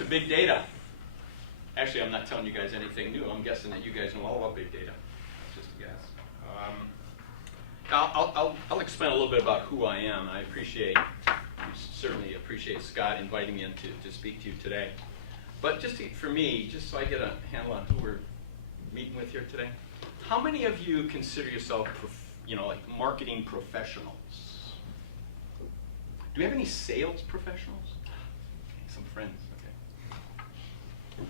to big data. Actually, I'm not telling you guys anything new. I'm guessing that you guys know all about big data. That's just a guess. I'll explain a little bit about who I am. I certainly appreciate Scott inviting me in to speak to you today. But for me, just so I get a handle on who we're meeting with here today, how many of you consider yourself, like marketing professionals? Do we have any sales professionals? Some friends, okay.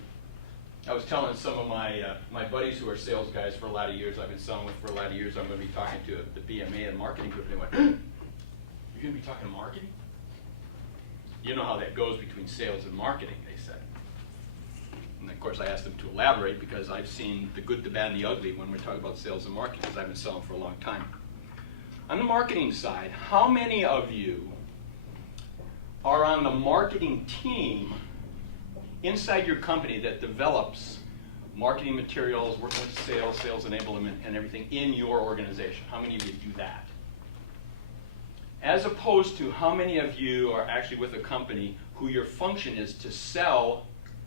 I was telling some of my buddies who are sales guys for a lot of years, I've been selling with for a lot of years, I'm going to be talking to the BMA and marketing group, and they went, you're going to be talking marketing? You know how that goes between sales and marketing, they said. And of course I asked them to elaborate because I've seen the good, the bad, and the ugly when we're talking about sales and marketing because I've been selling for a long time. On the marketing side, how many of you are on the marketing team inside your company that develops marketing materials, working with sales enablement, and everything in your organization? How many of you do that? As opposed to how many of you are actually with a company who your function is to sell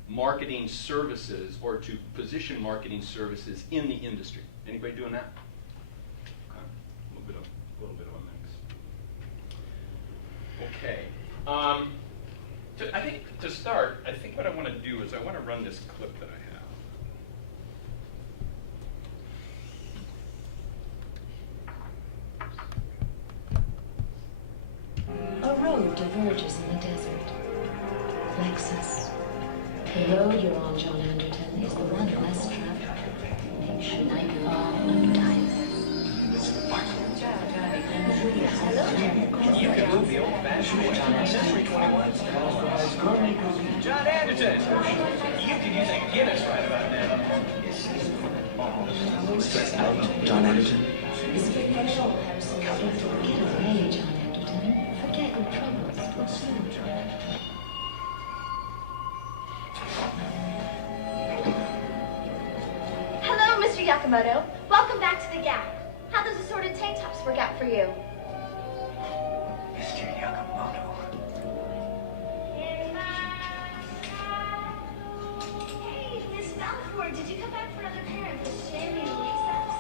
marketing services or to position marketing services in the industry? Anybody doing that? Okay. A little bit of a mix. Okay. I think to start, I think what I want to do is I want to run this clip that I have. A road diverges in the desert. Lexus. The road you're on, John Anderton, is the one less traveled. Should I go on or die there? You can move the old-fashioned way on Century 21. John Anderton, you could use a Guinness right about now. Stressed out, John Anderton? Get away, John Anderton. Forget your troubles. We'll soon. Hello, Mr. Yakamoto. Welcome back to the Gap. How those assorted tank tops work out for you? Mr. Yakamoto. Hey, Miss Balfour, did you come back for another pair of the chamois lace-ups?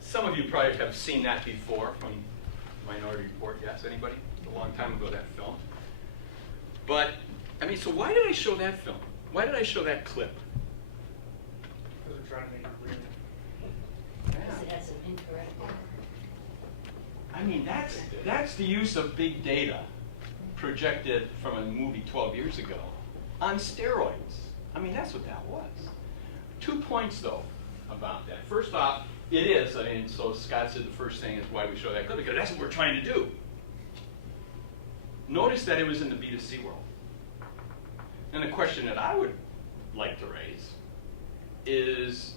Some of you probably have seen that before from Minority Report. Yes, anybody? A long time ago, that film. But, I mean, so why did I show that film? Why did I show that clip? Because we're trying to make it real. Because it has some incorrect. I mean, that's the use of big data projected from a movie 12 years ago on steroids. I mean, that's what that was. 2 points, though, about that. First off, it is. I mean, so Scott said the first thing is why we show that clip, because that's what we're trying to do. Notice that it was in the B2C world. And the question that I would like to raise is,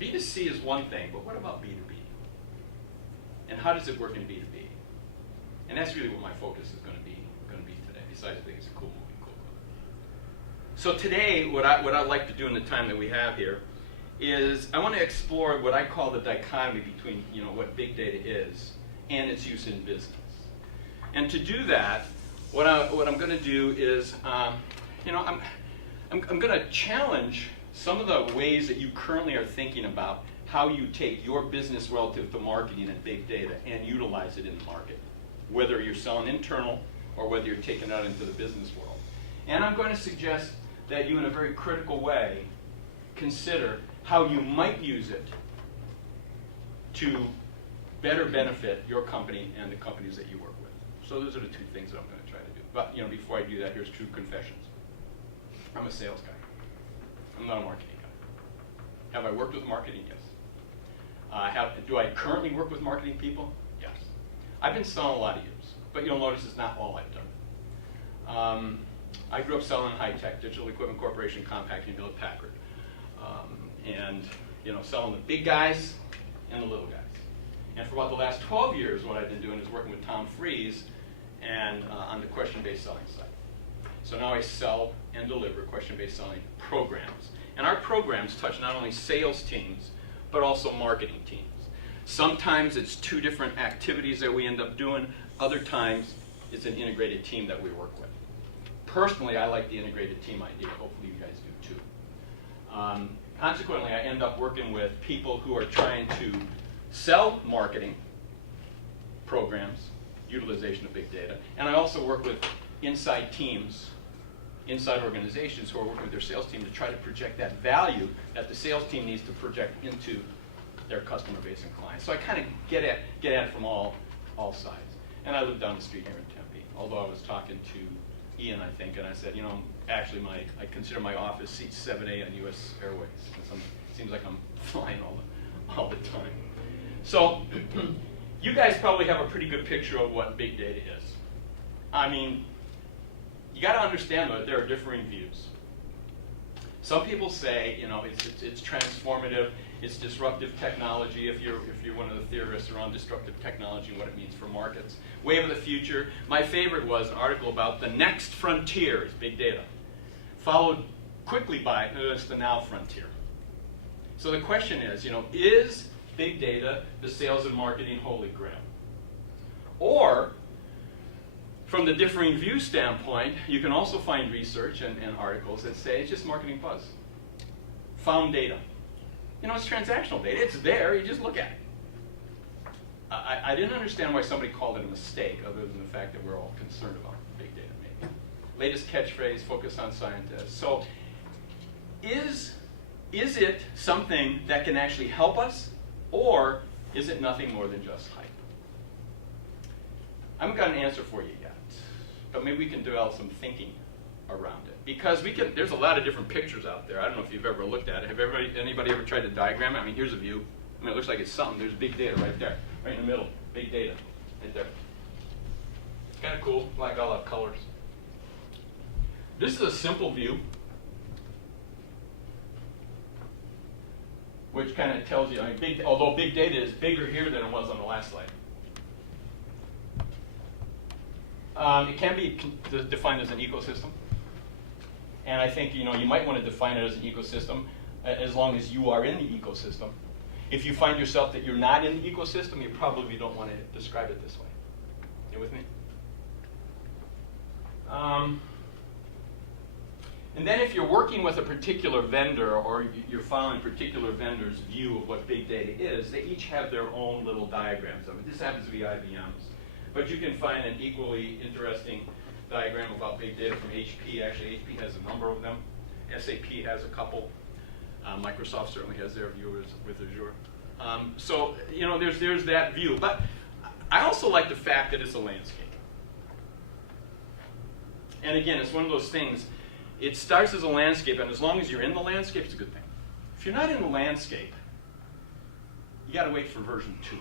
B2C is one thing, but what about B2B? And how does it work in B2B? And that's really what my focus is going to be today, besides I think it's a cool movie, cool clip. So today, what I'd like to do in the time that we have here is I want to explore what I call the dichotomy between what big data is and its use in business. And to do that, what I'm going to do is, I'm going to challenge some of the ways that you currently are thinking about how you take your business relative to marketing and big data and utilize it in the market, whether you're selling internal or whether you're taking it out into the business world. And I'm going to suggest that you, in a very critical way, consider how you might use it to better benefit your company and the companies that you work with. So those are the 2 things that I'm going to try to do. But before I do that, here's true confessions. I'm a sales guy. I'm not a marketing guy. Have I worked with marketing? Yes. Do I currently work with marketing people? Yes. I've been selling a lot of years, but you'll notice it's not all I've done. I grew up selling high-tech, Digital Equipment Corporation, Compaq, and Hewlett-Packard. And selling the big guys and the little guys. And for about the last 12 years, what I've been doing is working with Tom Freeze and on the question-based selling side. So now I sell and deliver question-based selling programs. And our programs touch not only sales teams, but also marketing teams. Sometimes it's two different activities that we end up doing. Other times it's an integrated team that we work with. Personally, I like the integrated team idea. Hopefully you guys do too. Consequently, I end up working with people who are trying to sell marketing programs, utilization of big data, and I also work with inside teams, inside organizations who are working with their sales team to try to project that value that the sales team needs to project into their customer base and clients. So I kind of get at it from all sides. And I live down the street here in Tempe. Although I was talking to Ian, I think, and I said, you know, actually I consider my office seat 7A on US Airways. It seems like I'm flying all the time. So you guys probably have a pretty good picture of what big data is. I mean, you got to understand that there are differing views. Some people say, you know, it's transformative, it's disruptive technology. If you're one of the theorists around disruptive technology and what it means for markets. Wave of the future. My favorite was an article about the next frontier is big data, followed quickly by it's the now frontier. So the question is, you know, is big data the sales and marketing holy grail? Or, from the differing view standpoint, you can also find research and articles that say it's just marketing buzz. Found data. You know, it's transactional data. It's there. You just look at it. I didn't understand why somebody called it a mistake, other than the fact that we're all concerned about big data, maybe. Latest catchphrase, focus on scientists. So, is it something that can actually help us, or is it nothing more than just hype? I haven't got an answer for you yet, but maybe we can develop some thinking around it. Because there's a lot of different pictures out there. I don't know if you've ever looked at it. Have anybody ever tried to diagram it? I mean, here's a view. I mean, it looks like it's something. There's big data right there, right in the middle. Big data, right there. It's kind of cool, like all the colors. This is a simple view, which kind of tells you, I mean, although big data is bigger here than it was on the last slide. It can be defined as an ecosystem. And I think, you know, you might want to define it as an ecosystem as long as you are in the ecosystem. If you find yourself that you're not in the ecosystem, you probably don't want to describe it this way. You with me? And then if you're working with a particular vendor, or you're following a particular vendor's view of what big data is, they each have their own little diagrams of it. This happens to be IBM's. But you can find an equally interesting diagram about big data from HP. Actually, HP has a number of them. SAP has a couple. Microsoft certainly has their view with Azure. So, you know, there's that view. But I also like the fact that it's a landscape. And again, it's one of those things, it starts as a landscape, and as long as you're in the landscape, it's a good thing. If you're not in the landscape, you got to wait for version 2.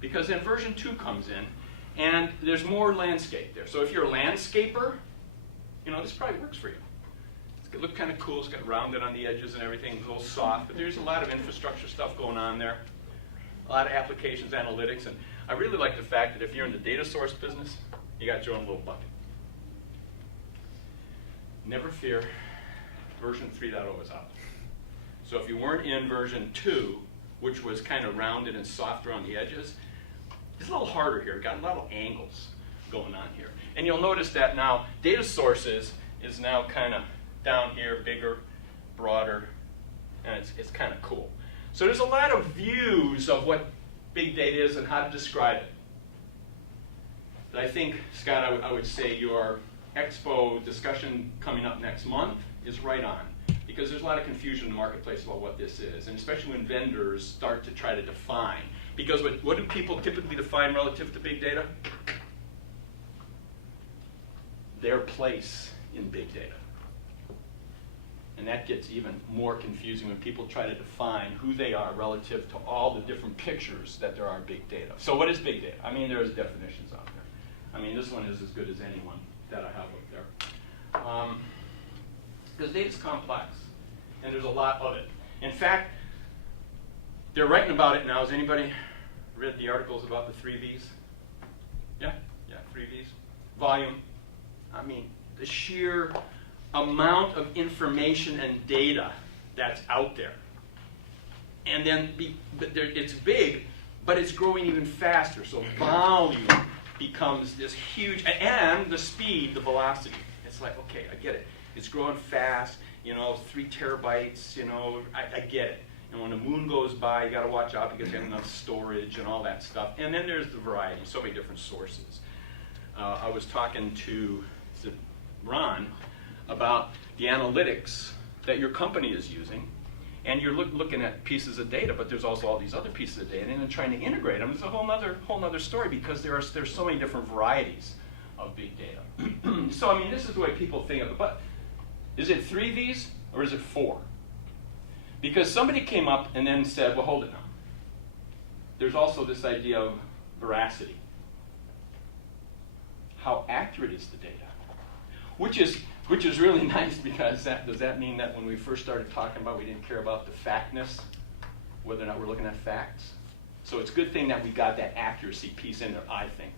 Because then version 2 comes in, and there's more landscape there. So if you're a landscaper, you know, this probably works for you. It looks kind of cool. It's got rounded on the edges and everything, a little soft, but there's a lot of infrastructure stuff going on there, a lot of applications, analytics, and I really like the fact that if you're in the data source business, you got your own little bucket. Never fear, version 3.0 is out. So if you weren't in version 2, which was kind of rounded and soft around the edges, it's a little harder here. We've got a lot of angles going on here. And you'll notice that now data sources is now kind of down here, bigger, broader, and it's kind of cool. So there's a lot of views of what big data is and how to describe it. But I think, Scott, I would say your expo discussion coming up next month is right on, because there's a lot of confusion in the marketplace about what this is, and especially when vendors start to try to define. Because what do people typically define relative to big data? Their place in big data. And that gets even more confusing when people try to define who they are relative to all the different pictures that there are big data. So what is big data? I mean, there's definitions out there. I mean, this one is as good as anyone that I have up there. Because data's complex, and there's a lot of it. In fact, they're writing about it now. Has anybody read the articles about the 3 V's? Yeah, 3 V's. Volume. I mean, the sheer amount of information and data that's out there. and then it's big, but it's growing even faster. So volume becomes this huge, and the speed, the velocity. It's like, okay, I get it. It's growing fast, 3 terabytes, I get it. And when the moon goes by, you got to watch out because you have enough storage and all that stuff. And then there's the variety, so many different sources. I was talking to Ron about the analytics that your company is using, and you're looking at pieces of data, but there's also all these other pieces of data, and then trying to integrate them is a whole nother story because there's so many different varieties of big data. So I mean, this is the way people think of it. But is it 3 V's or is it 4? Because somebody came up and then said, well, hold it now. There's also this idea of veracity. How accurate is the data? Which is really nice because does that mean that when we first started talking about we didn't care about the factness, whether or not we're looking at facts? So it's a good thing that we got that accuracy piece in there, I think.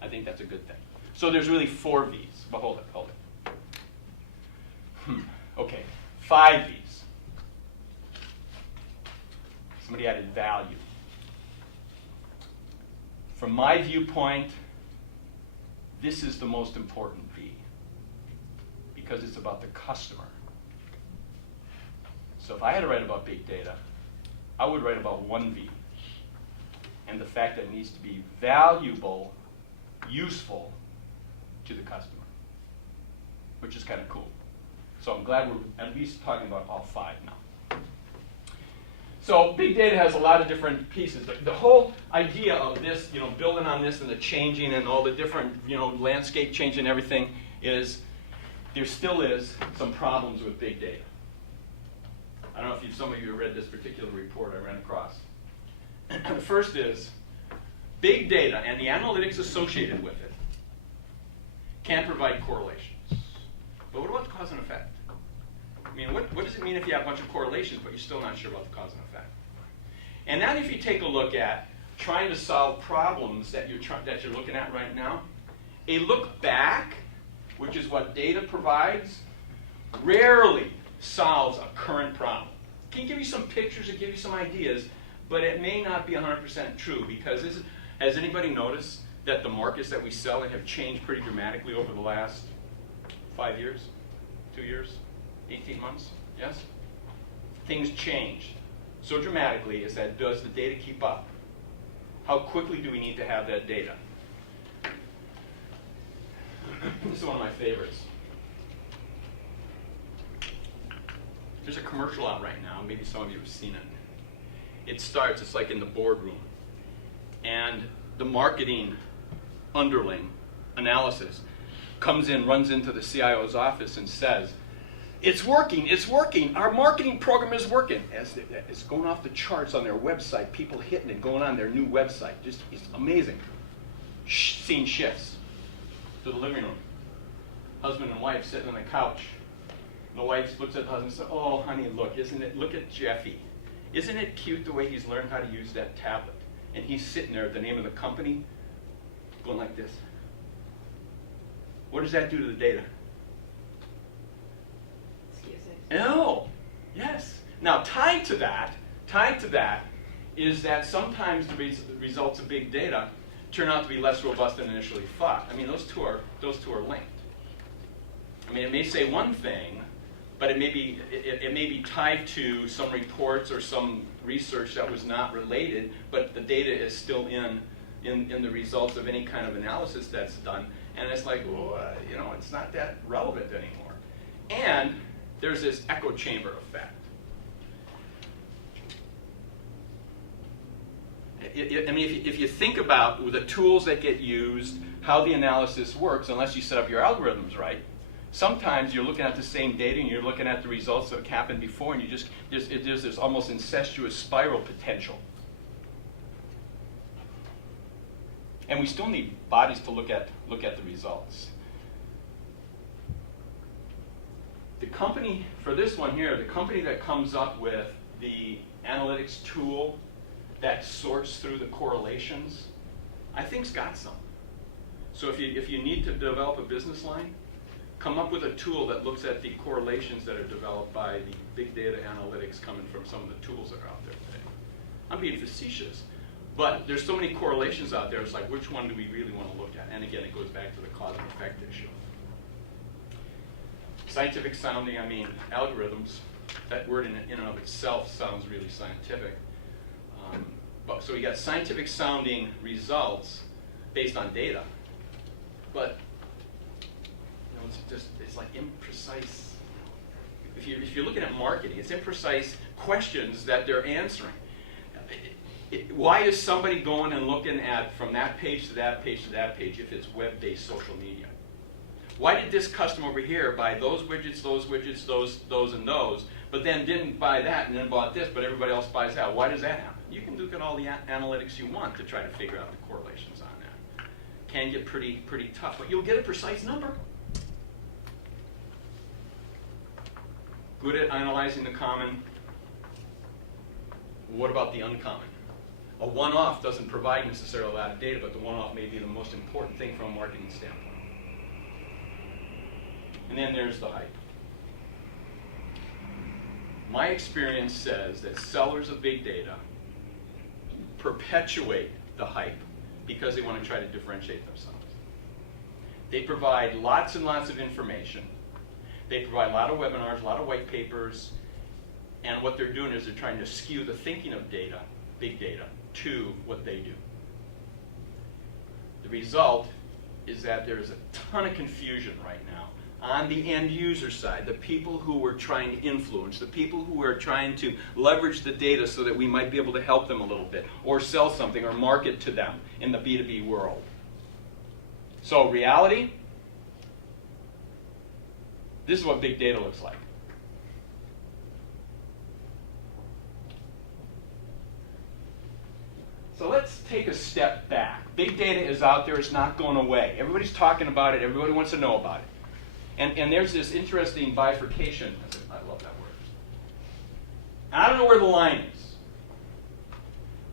I think that's a good thing. So there's really 4 V's, but hold it. Okay, 5 V's. Somebody added value. From my viewpoint, this is the most important V because it's about the customer. So if I had to write about big data, I would write about 1 V and the fact that it needs to be valuable, useful to the customer, which is kind of cool. So I'm glad we're at least talking about all 5 now. So big data has a lot of different pieces. The whole idea of this, building on this and the changing and all the different, landscape changing and everything is there still is some problems with big data. I don't know if some of you read this particular report I ran across. The first is big data and the analytics associated with it can provide correlations. But what about the cause and effect? I mean, what does it mean if you have a bunch of correlations, but you're still not sure about the cause and effect? And then if you take a look at trying to solve problems that you're looking at right now, a look back, which is what data provides, rarely solves a current problem. It can give you some pictures and give you some ideas, but it may not be 100% true because has anybody noticed that the markets that we sell in have changed pretty dramatically over the last 5 years, 2 years, 18 months? Yes? Things changed so dramatically is that does the data keep up? How quickly do we need to have that data? This is one of my favorites. There's a commercial out right now, maybe some of you have seen it. It's like in the boardroom. And the marketing underling analysis comes in, runs into the CIO's office and says, it's working, our marketing program is working. As it's going off the charts on their website, people hitting it, going on their new website. Just, it's amazing. Scene shifts to the living room. Husband and wife sitting on the couch. The wife looks at the husband and says, oh, honey, look at Jeffy. Isn't it cute the way he's learned how to use that tablet? And he's sitting there at the name of the company, going like this. What does that do to the data? No. Yes. Now, tied to that is that sometimes the results of big data turn out to be less robust than initially thought. I mean, those two are linked. I mean, it may say one thing, but it may be tied to some reports or some research that was not related, but the data is still in the results of any kind of analysis that's done, and it's like, it's not that relevant anymore. And there's this echo chamber effect. I mean, if you think about the tools that get used, how the analysis works, unless you set up your algorithms right, sometimes you're looking at the same data and you're looking at the results that happened before, and there's this almost incestuous spiral potential. And we still need bodies to look at the results. The company, for this one here, the company that comes up with the analytics tool that sorts through the correlations, I think's got some. So if you need to develop a business line, come up with a tool that looks at the correlations that are developed by the big data analytics coming from some of the tools that are out there today. I'm being facetious, but there's so many correlations out there, it's like, which one do we really want to look at? And again, it goes back to the cause and effect issue. Scientific sounding, I mean, algorithms, that word in and of itself sounds really scientific. So we got scientific sounding results based on data, but it's like imprecise. If you're looking at marketing, it's imprecise questions that they're answering. Why is somebody going and looking at from that page to that page to that page if it's web-based social media? Why did this customer over here buy those widgets, those, and those, but then didn't buy that and then bought this, but everybody else buys that? Why does that happen? You can look at all the analytics you want to try to figure out the correlations on that. Can get pretty tough, but you'll get a precise number. Good at analyzing the common. What about the uncommon? A one-off doesn't provide necessarily a lot of data, but the one-off may be the most important thing from a marketing standpoint. And then there's the hype. My experience says that sellers of big data perpetuate the hype because they want to try to differentiate themselves. They provide lots and lots of information. They provide a lot of webinars, a lot of white papers, and what they're doing is they're trying to skew the thinking of data, big data, to what they do. The result is that there is a ton of confusion right now on the end user side, the people who we're trying to influence, the people who are trying to leverage the data so that we might be able to help them a little bit, or sell something, or market to them in the B2B world. So reality, this is what big data looks like. So let's take a step back. Big data is out there, it's not going away. Everybody's talking about it, everybody wants to know about it. And there's this interesting bifurcation. I love that word. I don't know where the line is.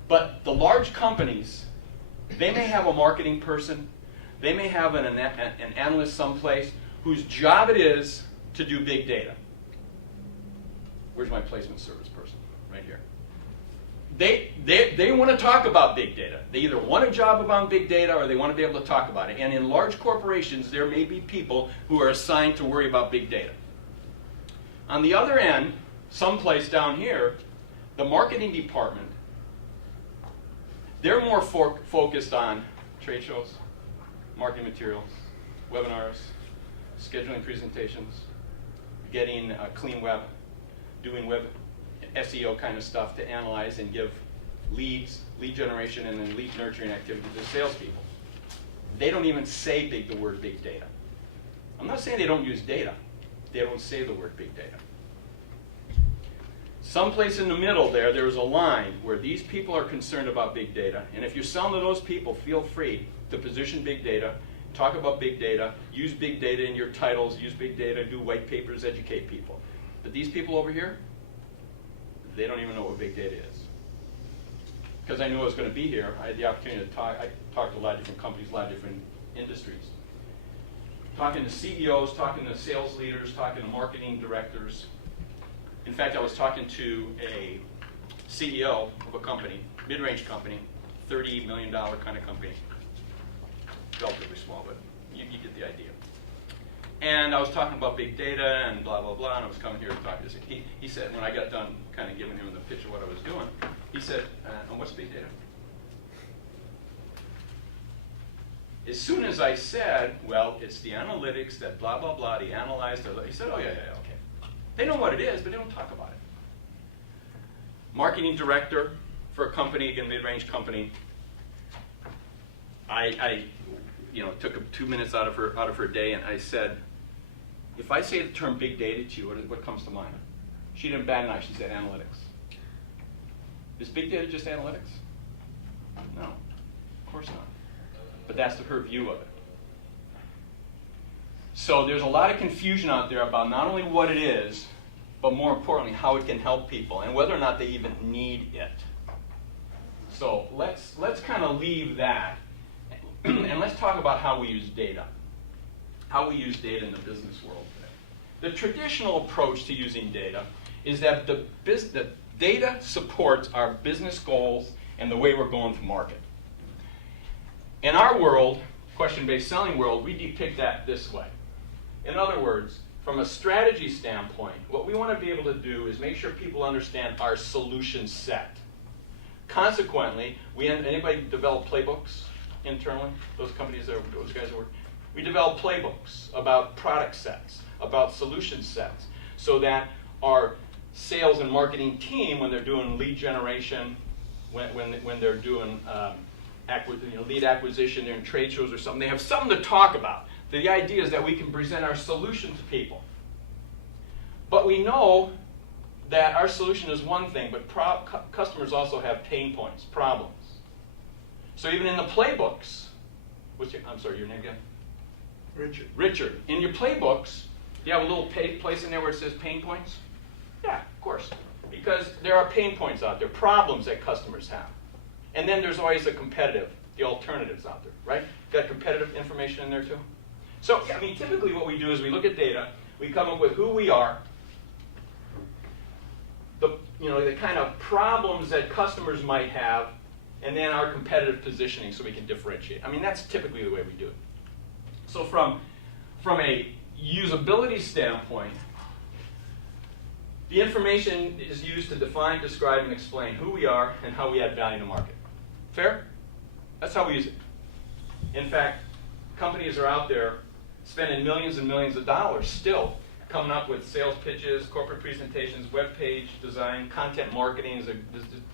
But the large companies, they may have a marketing person, they may have an analyst someplace whose job it is to do big data. Where's my placement service person? Right here. They want to talk about big data. They either want a job about big data or they want to be able to talk about it. And in large corporations, there may be people who are assigned to worry about big data. On the other end, someplace down here, the marketing department, they're more focused on trade shows, marketing materials, webinars, scheduling presentations, getting a clean web, doing web SEO kind of stuff to analyze and give leads, lead generation, and then lead nurturing activity to salespeople. They don't even say the word big data. I'm not saying they don't use data. They don't say the word big data. Someplace in the middle there's a line where these people are concerned about big data. And if you're selling to those people, feel free to position big data, talk about big data, use big data in your titles, use big data, do white papers, educate people. But these people over here, they don't even know what big data is. Because I knew I was going to be here, I had the opportunity to talk. I talked to a lot of different companies, a lot of different industries. Talking to CEOs, talking to sales leaders, talking to marketing directors. In fact, I was talking to a CEO of a company, mid-range company, $30 million kind of company. Relatively small, but you get the idea. And I was talking about big data and blah, blah, blah, and I was coming here to talk to this. He said, when I got done kind of giving him the pitch of what I was doing, he said, and what's big data? As soon as I said, well, it's the analytics that blah, blah, blah, they analyzed, he said, oh, yeah, okay. They know what it is, but they don't talk about it. Marketing director for a company, again, mid-range company. I took 2 minutes out of her day, and I said, if I say the term big data to you, what comes to mind? She didn't bat an eye. She said analytics. Is big data just analytics? No, of course not. But that's her view of it. So there's a lot of confusion out there about not only what it is, but more importantly, how it can help people and whether or not they even need it. So let's kind of leave that and let's talk about how we use data. how we use data in the business world today. The traditional approach to using data is that the data supports our business goals and the way we're going to market. In our world, question-based selling world, we depict that this way. In other words, from a strategy standpoint, what we want to be able to do is make sure people understand our solution set. Consequently, anybody develop playbooks internally? Those guys that work? We develop playbooks about product sets, about solution sets, so that our sales and marketing team, when they're doing lead generation, when they're doing lead acquisition, they're in trade shows or something, they have something to talk about. The idea is that we can present our solution to people. But we know that our solution is one thing, but customers also have pain points, problems. So even in the playbooks, I'm sorry, your name again? Richard. Richard. In your playbooks, do you have a little place in there where it says pain points? Yeah, of course. Because there are pain points out there, problems that customers have. And then there's always the alternatives out there, right? Got competitive information in there too? So, I mean, typically what we do is we look at data, we come up with who we are, the kind of problems that customers might have, and then our competitive positioning so we can differentiate. I mean, that's typically the way we do it. So from a usability standpoint, the information is used to define, describe, and explain who we are and how we add value to market. Fair? That's how we use it. In fact, companies are out there spending millions and millions of dollars still coming up with sales pitches, corporate presentations, web page design, content marketing.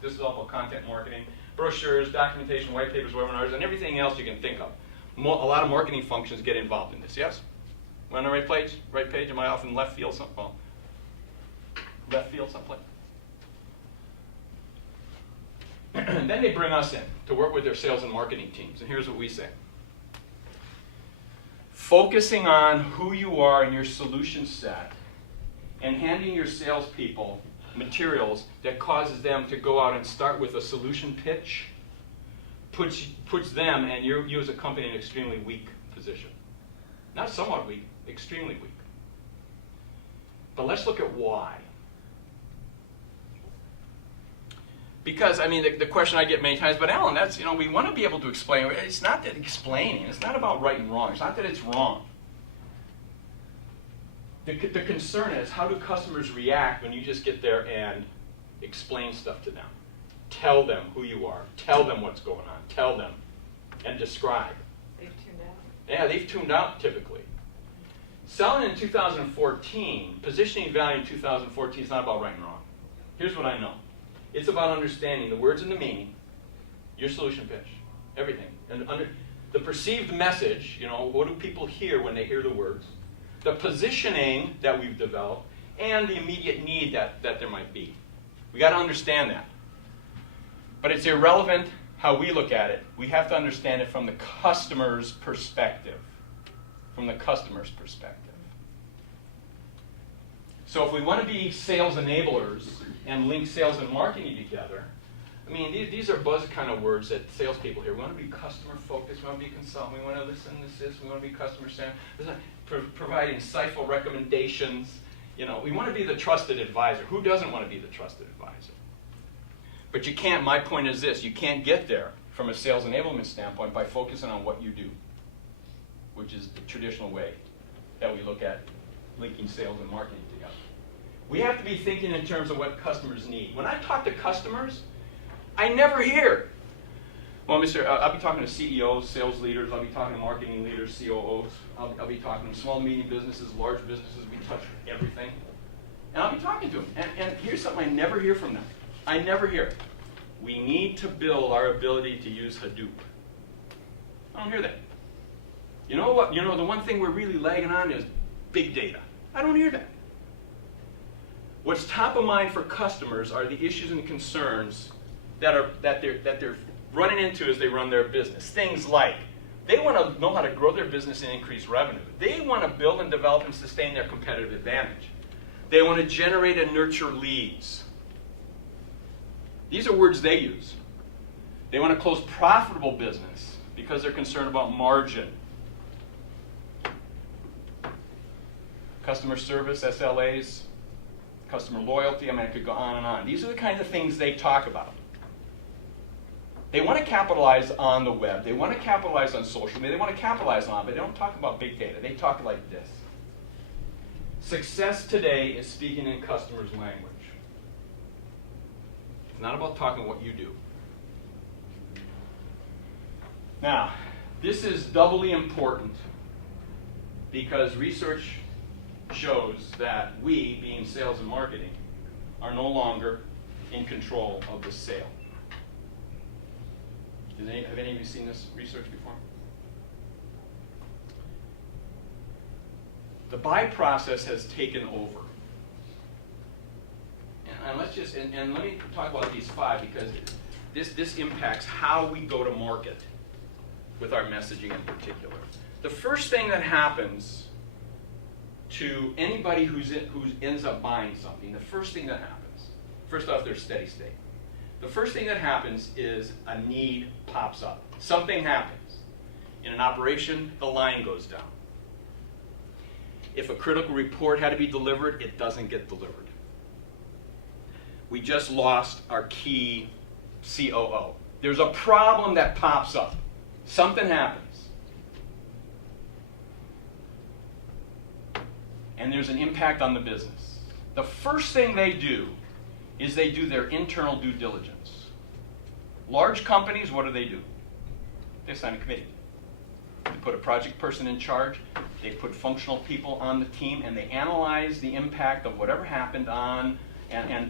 This is all about content marketing, brochures, documentation, white papers, webinars, and everything else you can think of. A lot of marketing functions get involved in this, yes? Am I on the right page? Right page? Am I off in left field? Left field someplace? And then they bring us in to work with their sales and marketing teams. And here's what we say. Focusing on who you are and your solution set and handing your salespeople materials that causes them to go out and start with a solution pitch puts them and you as a company in an extremely weak position. Not somewhat weak, extremely weak. But let's look at why. Because, I mean, the question I get many times, but Alan, that's, we want to be able to explain. It's not that explaining. It's not about right and wrong. It's not that it's wrong. The concern is, how do customers react when you just get there and explain stuff to them? Tell them who you are. Tell them what's going on. Tell them and describe. They've tuned out. Yeah, they've tuned out typically. Selling in 2014, positioning value in 2014 is not about right and wrong. Here's what I know. It's about understanding the words and the meaning, your solution pitch, everything. And the perceived message, what do people hear when they hear the words, the positioning that we've developed, and the immediate need that there might be. We got to understand that. But it's irrelevant how we look at it. We have to understand it from the customer's perspective. From the customer's perspective. So if we want to be sales enablers and link sales and marketing together, I mean, these are buzz kind of words that salespeople hear. We want to be customer focused, we want to be consultant, we want to listen to this, we want to be customer centered, provide insightful recommendations. We want to be the trusted advisor. Who doesn't want to be the trusted advisor? But you can't, my point is this, you can't get there from a sales enablement standpoint by focusing on what you do, which is the traditional way that we look at linking sales and marketing together. We have to be thinking in terms of what customers need. When I talk to customers, I never hear, well, I'll be talking to CEOs, sales leaders, I'll be talking to marketing leaders, COOs, I'll be talking to small and medium businesses, large businesses, we touch everything. And I'll be talking to them. And here's something I never hear from them. I never hear it. We need to build our ability to use Hadoop. I don't hear that. You know what? The one thing we're really lagging on is big data. I don't hear that. What's top of mind for customers are the issues and concerns that they're running into as they run their business. Things like they want to know how to grow their business and increase revenue. They want to build and develop and sustain their competitive advantage. They want to generate and nurture leads. These are words they use. They want to close profitable business because they're concerned about margin. customer service, SLAs, customer loyalty. I mean, I could go on and on. These are the kinds of things they talk about. They want to capitalize on the web. They want to capitalize on social media. They want to capitalize on it, but they don't talk about big data. They talk like this. Success today is speaking in customers' language. It's not about talking what you do. Now, this is doubly important because research shows that we, being sales and marketing, are no longer in control of the sale. Have any of you seen this research before? The buy process has taken over. And let's just and let me talk about these 5 because this impacts how we go to market with our messaging in particular. The first thing that happens to anybody who ends up buying something, the first thing that happens, first off, there's steady state. The first thing that happens is a need pops up. Something happens. In an operation, the line goes down. If a critical report had to be delivered, it doesn't get delivered. We just lost our key COO. There's a problem that pops up. Something happens. And there's an impact on the business. The first thing they do is they do their internal due diligence. Large companies, what do? They sign a committee. They put a project person in charge. They put functional people on the team, and they analyze the impact of whatever happened on and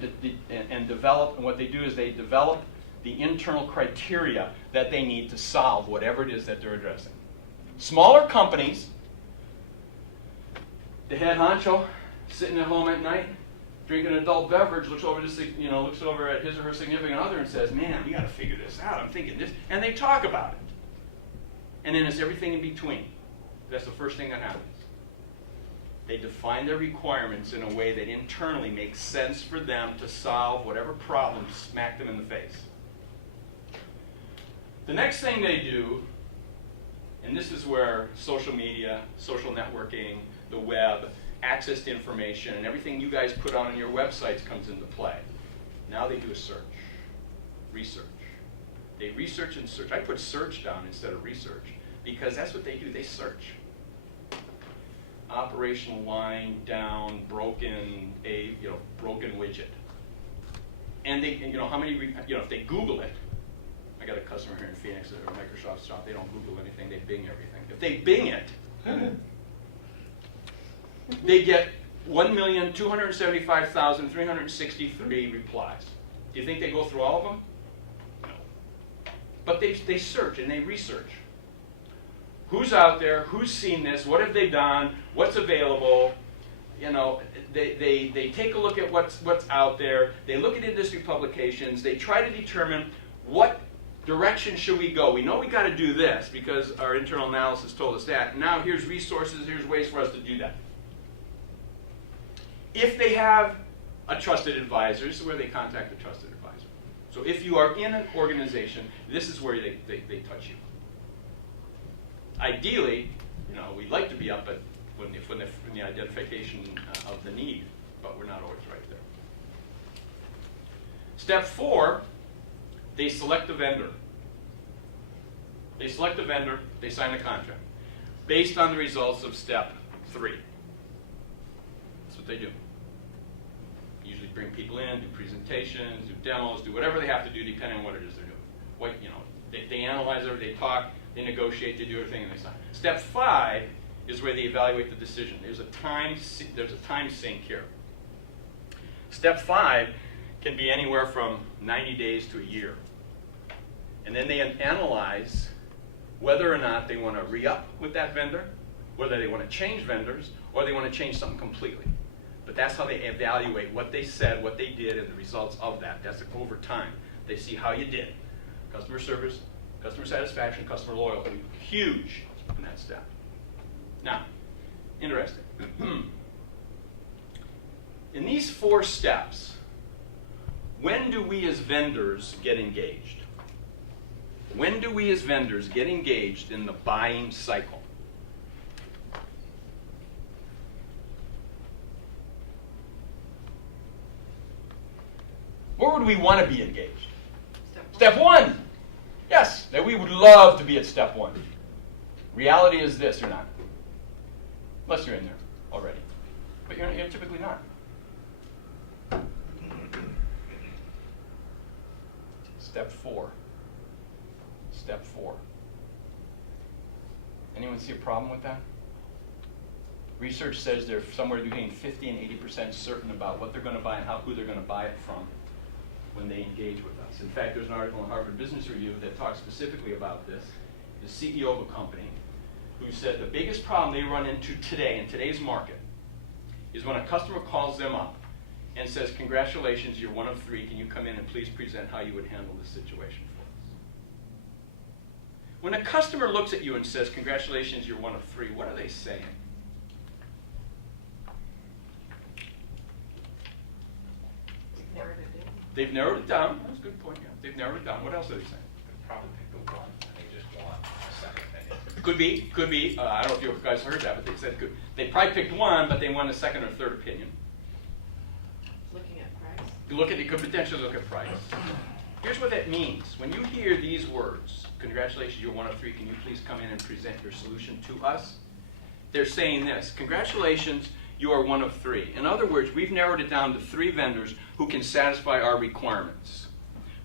develop. And what they do is they develop the internal criteria that they need to solve whatever it is that they're addressing. Smaller companies, the head honcho sitting at home at night, drinking an adult beverage, looks over at his or her significant other and says, "Man, we got to figure this out. I'm thinking this," and they talk about it. And then it's everything in between. That's the first thing that happens. They define their requirements in a way that internally makes sense for them to solve whatever problem smacked them in the face. The next thing they do, and this is where social media, social networking, the web, access to information, and everything you guys put on your websites comes into play. Now they do a search, research. They research and search. I put search down instead of research because that's what they do. They search. Operational line down, broken widget. And they, how many, if they Google it, I got a customer here in Phoenix at a Microsoft shop. They don't Google anything. They Bing everything. If they Bing it, they get 1,275,363 replies. Do you think they go through all of them? No. But they search and they research. Who's out there? Who's seen this? What have they done? What's available? They take a look at what's out there. They look at industry publications. They try to determine what direction should we go. We know we got to do this because our internal analysis told us that. Now here's resources. Here's ways for us to do that. If they have a trusted advisor, this is where they contact a trusted advisor. So if you are in an organization, this is where they touch you. Ideally, we'd like to be up at when the identification of the need, but we're not always right there. Step 4, they select a vendor. They select a vendor, they sign a contract based on the results of step 3. That's what they do. Usually bring people in, do presentations, do demos, do whatever they have to do depending on what it is they're doing. They analyze it, they talk, they negotiate, they do everything, and they sign. Step 5 is where they evaluate the decision. There's a time sink here. Step 5 can be anywhere from 90 days to a year. And then they analyze whether or not they want to re-up with that vendor, whether they want to change vendors, or they want to change something completely. But that's how they evaluate what they said, what they did, and the results of that. That's over time. They see how you did. Customer service, customer satisfaction, customer loyalty. Huge in that step. Now, interesting. In these 4 steps, when do we as vendors get engaged? When do we as vendors get engaged in the buying cycle? would we want to be engaged? Step one. Yes, that we would love to be at step one. Reality is this, you're not. Unless you're in there already. But you're typically not. Step four. Step four. Anyone see a problem with that? Research says they're somewhere between 50 and 80% certain about what they're going to buy and who they're going to buy it from when they engage with us. In fact, there's an article in Harvard Business Review that talks specifically about this. The CEO of a company who said the biggest problem they run into today in today's market is when a customer calls them up and says, congratulations, you're one of 3. Can you come in and please present how you would handle this situation for us? When a customer looks at you and says, congratulations, you're one of 3, what are they saying? They've narrowed it down. That's a good point, yeah. They've narrowed it down. What else are they saying? Probably pick the one, and they just want a second opinion. Could be. I don't know if you guys heard that, but they said they probably picked one, but they want a second or third opinion. Looking at price. You could potentially look at price. Here's what that means. When you hear these words, congratulations, you're one of 3, can you please come in and present your solution to us? They're saying this, congratulations, you are one of 3. In other words, we've narrowed it down to 3 vendors who can satisfy our requirements.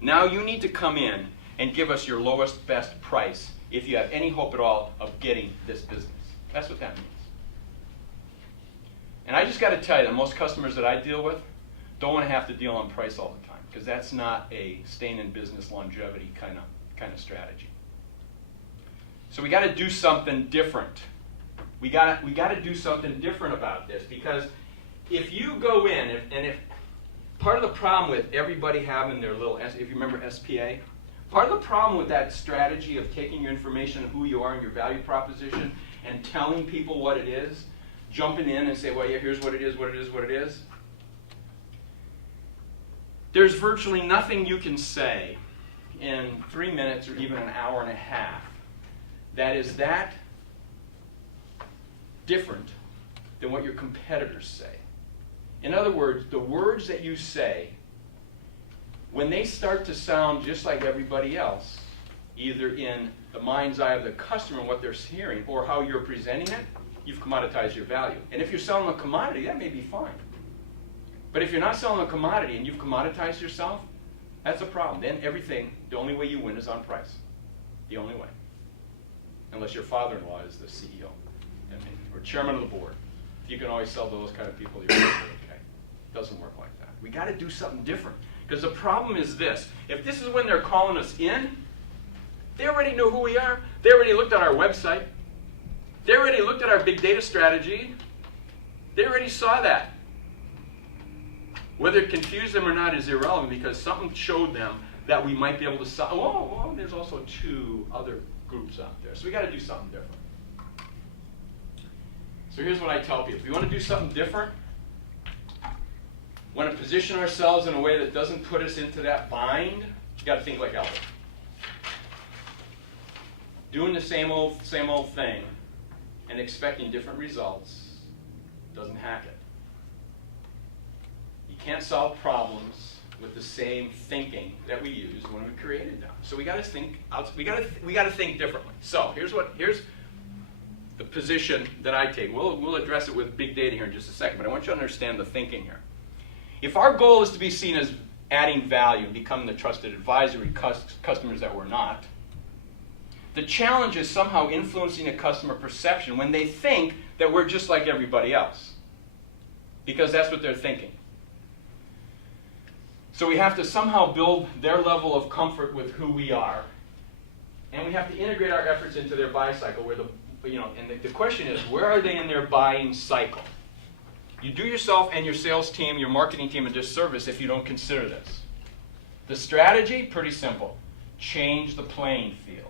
Now you need to come in and give us your lowest, best price if you have any hope at all of getting this business. That's what that means. And I just got to tell you that most customers that I deal with don't want to have to deal on price all the time, because that's not a staying in business longevity kind of strategy. So we got to do something different. We got to do something different about this, because if you go in if part of the problem with everybody having their little, if you remember SPA, part of the problem with that strategy of taking your information of who you are and your value proposition and telling people what it is, jumping in and say, well, yeah, here's what it is, what it is, what it is. There's virtually nothing you can say in 3 minutes or even an hour and a half that is that different than what your competitors say. In other words, the words that you say, when they start to sound just like everybody else, either in the mind's eye of the customer and what they're hearing, or how you're presenting it, you've commoditized your value. And if you're selling a commodity, that may be fine. But if you're not selling a commodity and you've commoditized yourself, that's a problem. Then everything, the only way you win is on price. The only way. Unless your father-in-law is the CEO or chairman of the board. You can always sell to those kind of people, you're okay. Doesn't work like that. We got to do something different. Because the problem is this. If this is when they're calling us in, they already know who we are. They already looked at our website. They already looked at our big data strategy. They already saw that. Whether it confused them or not is irrelevant, because something showed them that we might be able to sell. Oh, there's also 2 other groups out there. So we got to do something different. So here's what I tell people. If you want to do something different, want to position ourselves in a way that doesn't put us into that bind, you got to think like Albert. Doing the same old thing and expecting different results doesn't hack it. You can't solve problems with the same thinking that we used when we created them. So we got to think. We got to think differently. So here's the position that I take. We'll address it with big data here in just a second, but I want you to understand the thinking here. If our goal is to be seen as adding value, becoming the trusted advisory customers that we're not, the challenge is somehow influencing a customer perception when they think that we're just like everybody else, because that's what they're thinking. So we have to somehow build their level of comfort with who we are, and we have to integrate our efforts into their buy cycle. And the question is, where are they in their buying cycle? You do yourself and your sales team, your marketing team a disservice if you don't consider this. The strategy, pretty simple. Change the playing field.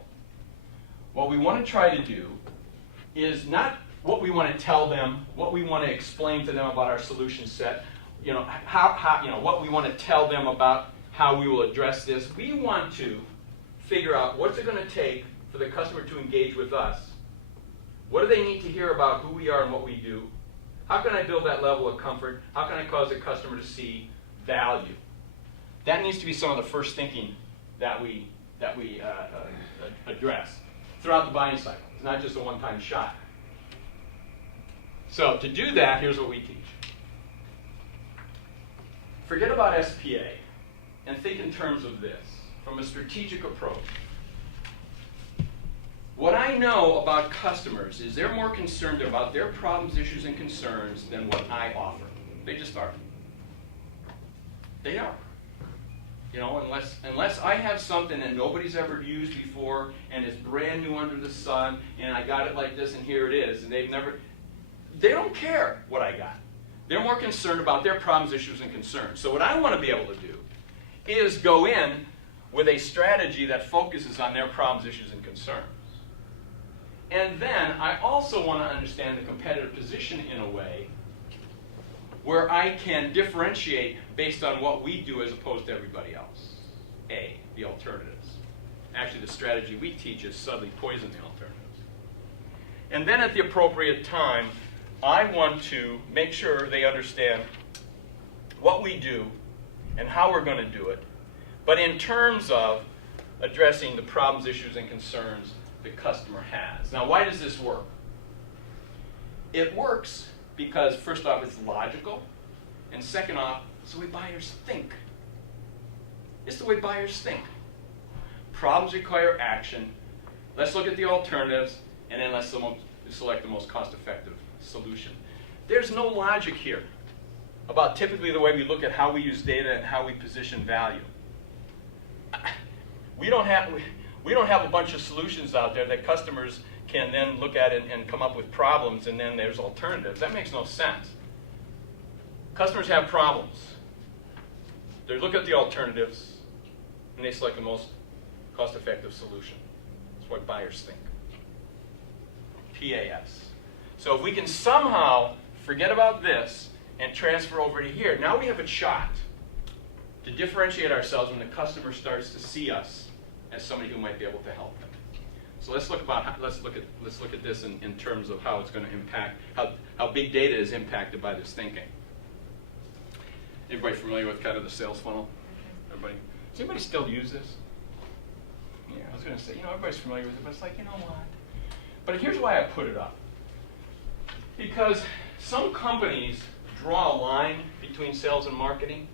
What we want to try to do is not what we want to tell them, what we want to explain to them about our solution set, what we want to tell them about how we will address this. We want to figure out what's it going to take for the customer to engage with us. What do they need to hear about who we are and what we do? How can I build that level of comfort? How can I cause the customer to see value? That needs to be some of the first thinking that we address throughout the buying cycle. It's not just a one-time shot. So to do that, here's what we teach. Forget about SPA and think in terms of this, from a strategic approach. What I know about customers is they're more concerned about their problems, issues, and concerns than what I offer. They just are. They are. You know, unless I have something that nobody's ever used before and it's brand new under the sun and I got it like this and here it is, and they don't care what I got. They're more concerned about their problems, issues, and concerns. So what I want to be able to do is go in with a strategy that focuses on their problems, issues, and concerns. And then I also want to understand the competitive position in a way where I can differentiate based on what we do as opposed to everybody else. A, the alternatives. Actually, the strategy we teach is subtly poison the alternatives. And then at the appropriate time, I want to make sure they understand what we do and how we're going to do it, but in terms of addressing the problems, issues, and concerns the customer has. Now, why does this work? It works because, first off, it's logical, and second off, it's the way buyers think. It's the way buyers think. Problems require action. Let's look at the alternatives, and then let's select the most cost-effective solution. There's no logic here about typically the way we look at how we use data and how we position value. We don't have a bunch of solutions out there that customers can then look at and come up with problems, and then there's alternatives. That makes no sense. Customers have problems. They look at the alternatives, and they select the most cost-effective solution. That's what buyers think. PAS. So if we can somehow forget about this and transfer over to here, now we have a shot to differentiate ourselves when the customer starts to see us as somebody who might be able to help them. So let's look at this in terms of how it's going to impact, how big data is impacted by this thinking. Everybody familiar with kind of the sales funnel? Everybody? Does anybody still use this? Yeah, I was going to say, everybody's familiar with it, but it's like, you know what? But here's why I put it up. Because some companies draw a line between sales and marketing.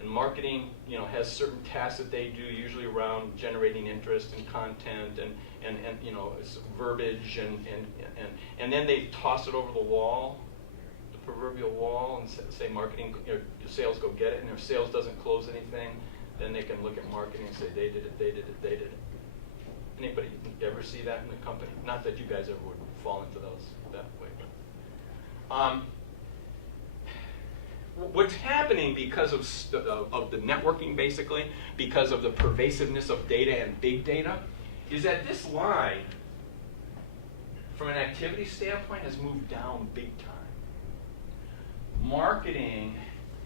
And marketing, has certain tasks that they do, usually around generating interest and content and verbiage and then they toss it over the wall, the proverbial wall, and say marketing, your sales go get it. And if sales doesn't close anything, then they can look at marketing and say they did it. Anybody ever see that in the company? Not that you guys ever would fall into those that way. What's happening because of the networking, basically, because of the pervasiveness of data and big data, is that this line, from an activity standpoint, has moved down big time. Marketing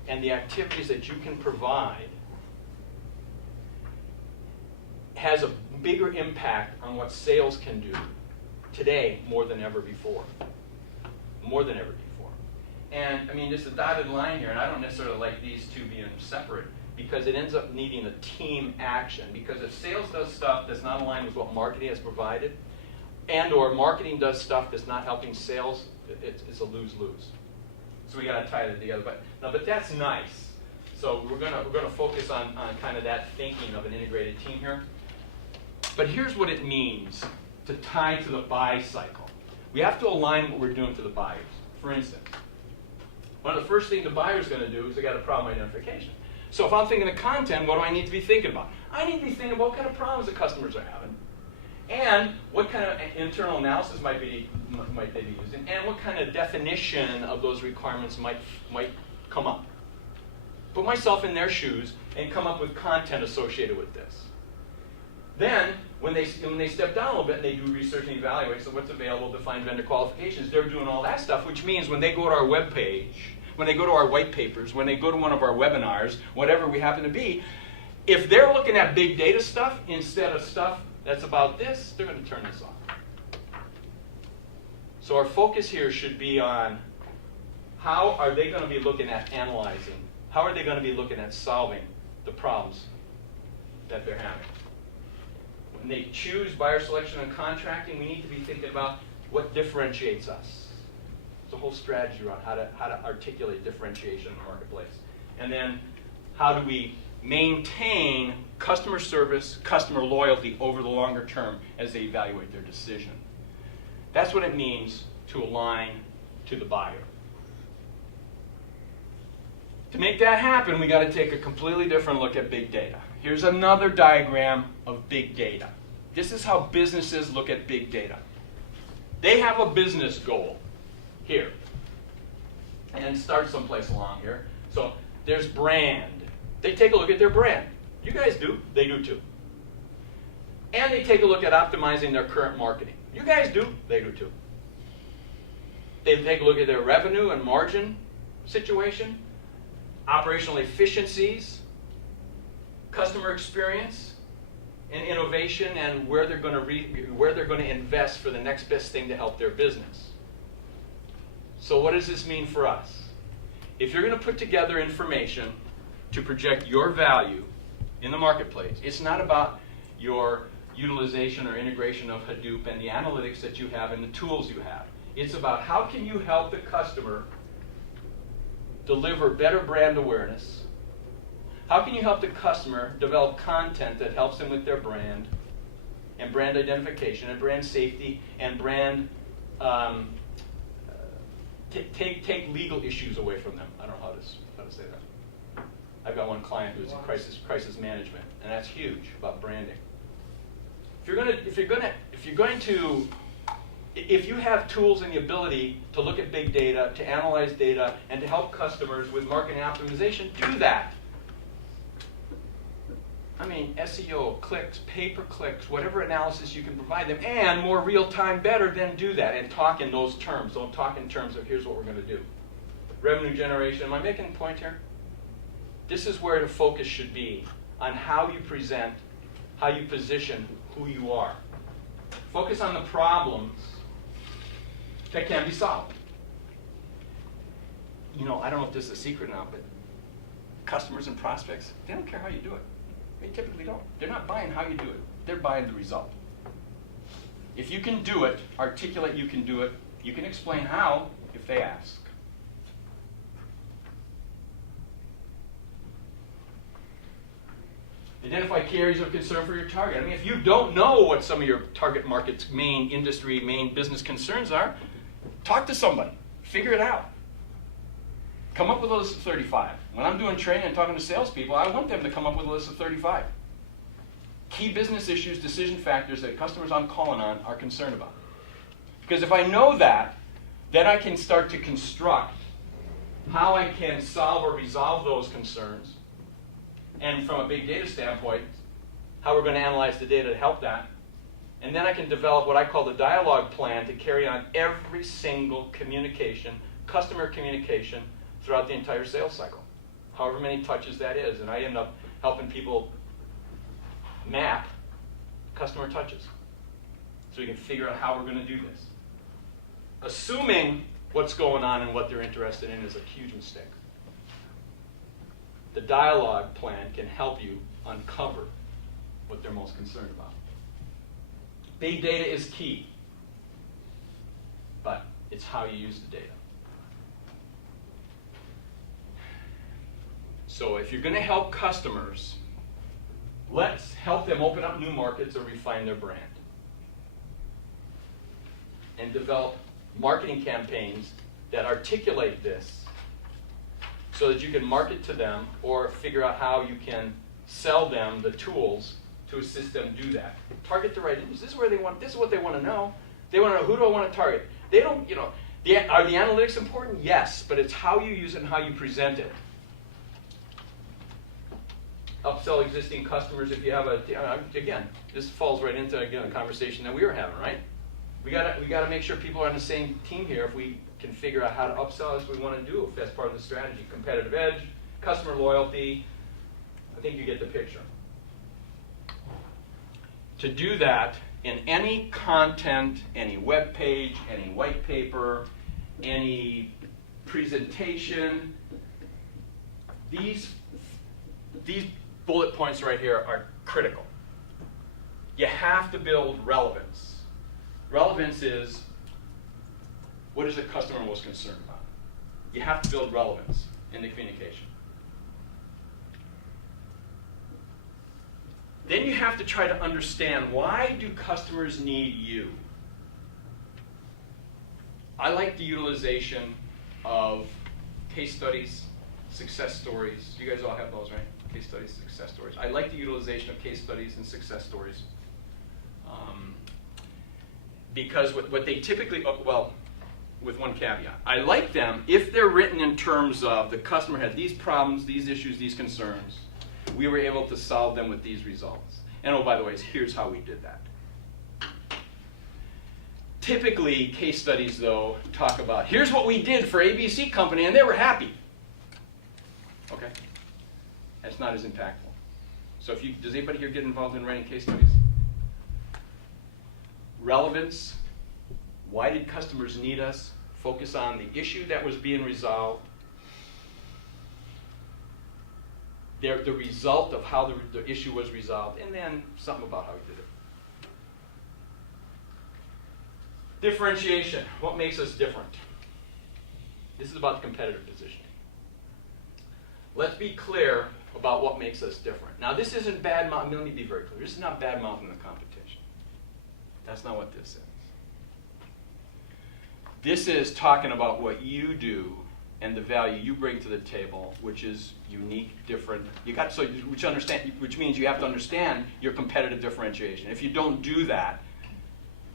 and the activities that you can provide has a bigger impact on what sales can do today more than ever before. More than ever before. And, there's a dotted line here, and I don't necessarily like these two being separate because it ends up needing a team action. Because if sales does stuff that's not aligned with what marketing has provided, and or marketing does stuff that's not helping sales, it's a lose-lose. So we got to tie it together. But that's nice. So we're gonna focus on kind of that thinking of an integrated team here. But here's what it means to tie to the buy cycle. We have to align what we're doing to the buyers. For instance, one of the first things the buyer's going to do is they got a problem identification. So if I'm thinking of content, what do I need to be thinking about? I need to be thinking about what kind of problems the customers are having, and what kind of internal analysis might they be using, and what kind of definition of those requirements might come up. Put myself in their shoes and come up with content associated with this. Then, when they step down a little bit and they do research and evaluate, so what's available, define vendor qualifications, they're doing all that stuff, which means when they go to our web page, when they go to our white papers, when they go to one of our webinars, whatever we happen to be, if they're looking at big data stuff instead of stuff that's about this, they're going to turn this off. So our focus here should be on how are they going to be looking at analyzing How are they going to be looking at solving the problems that they're having? When they choose buyer selection and contracting, we need to be thinking about what differentiates us. It's a whole strategy around how to articulate differentiation in the marketplace. And then how do we maintain customer service, customer loyalty over the longer term as they evaluate their decision. That's what it means to align to the buyer. To make that happen, we got to take a completely different look at big data. Here's another diagram of big data. This is how businesses look at big data. They have a business goal here, and start someplace along here. So there's brand. They take a look at their brand. You guys do. They do too. And they take a look at optimizing their current marketing. You guys do. They do too. They take a look at their revenue and margin situation, operational efficiencies, customer experience, and innovation, and where they're going to invest for the next best thing to help their business. So what does this mean for us? If you're going to put together information to project your value in the marketplace, it's not about your utilization or integration of Hadoop and the analytics that you have and the tools you have. It's about how can you help the customer deliver better brand awareness. How can you help the customer develop content that helps them with their brand and brand identification and brand safety and brand take legal issues away from them. I don't know how to say that. I've got one client who's in crisis management, and that's huge about branding. If you have tools and the ability to look at big data, to analyze data, and to help customers with marketing optimization, do that. I mean, SEO, clicks, pay-per-clicks, whatever analysis you can provide them, and more real-time better, then do that, and talk in those terms. Don't talk in terms of here's what we're going to do. Revenue generation, am I making a point here? This is where the focus should be, on how you present, how you position who you are. Focus on the problems that can be solved. You know, I don't know if this is a secret or not, but customers and prospects, they don't care how you do it. They typically don't. They're not buying how you do it. They're buying the result. If you can do it, articulate you can do it, you can explain how if they ask. Identify key areas of concern for your target. I mean, if you don't know what some of your target market's main industry, main business concerns are, talk to somebody. Figure it out. Come up with a list of 35. When I'm doing training and talking to salespeople, I want them to come up with a list of 35. Key business issues, decision factors that customers I'm calling on are concerned about. Because if I know that, then I can start to construct how I can solve or resolve those concerns. And from a big data standpoint, how we're going to analyze the data to help that. And then I can develop what I call the dialogue plan to carry on every single communication, customer communication, throughout the entire sales cycle, however many touches that is. And I end up helping people map customer touches so we can figure out how we're going to do this. Assuming what's going on and what they're interested in is a huge mistake. The dialogue plan can help you uncover what they're most concerned about. Big data is key, but it's how you use the data. So if you're going to help customers, let's help them open up new markets or refine their brand. And develop marketing campaigns that articulate this so that you can market to them or figure out how you can sell them the tools to assist them do that. Target the right industry. This is where they want. This is what they want to know. They want to know, who do I want to target? They don't, are the analytics important? Yes, but it's how you use it and how you present it. Upsell existing customers if you have again, this falls right into a conversation that we were having, right? We gotta make sure people are on the same team here if we can figure out how to upsell as we want to do if that's part of the strategy. Competitive edge, customer loyalty. I think you get the picture. To do that, in any content, any web page, any white paper, any presentation, these bullet points right here are critical. You have to build relevance. Relevance is, what is the customer most concerned about? You have to build relevance in the communication. Then you have to try to understand, why do customers need you? I like the utilization of case studies, success stories. You guys all have those, right? Case studies, success stories. I like the utilization of case studies and success stories. Because what they typically, well, with one caveat, I like them if they're written in terms of the customer had these problems, these issues, these concerns. We were able to solve them with these results. And oh, by the way, here's how we did that. Typically, case studies, though, talk about, here's what we did for ABC company, and they were happy. Okay? That's not as impactful. So does anybody here get involved in writing case studies? Relevance. Why did customers need us? Focus on the issue that was being resolved. The result of how the issue was resolved, and then something about how we did it. Differentiation. What makes us different? This is about the competitive positioning. Let's be clear about what makes us different. Now, this isn't bad mouth. Let me be very clear. This is not bad mouthing the competition. That's not what this is. This is talking about what you do and the value you bring to the table, which is unique, different. Which means you have to understand your competitive differentiation. If you don't do that,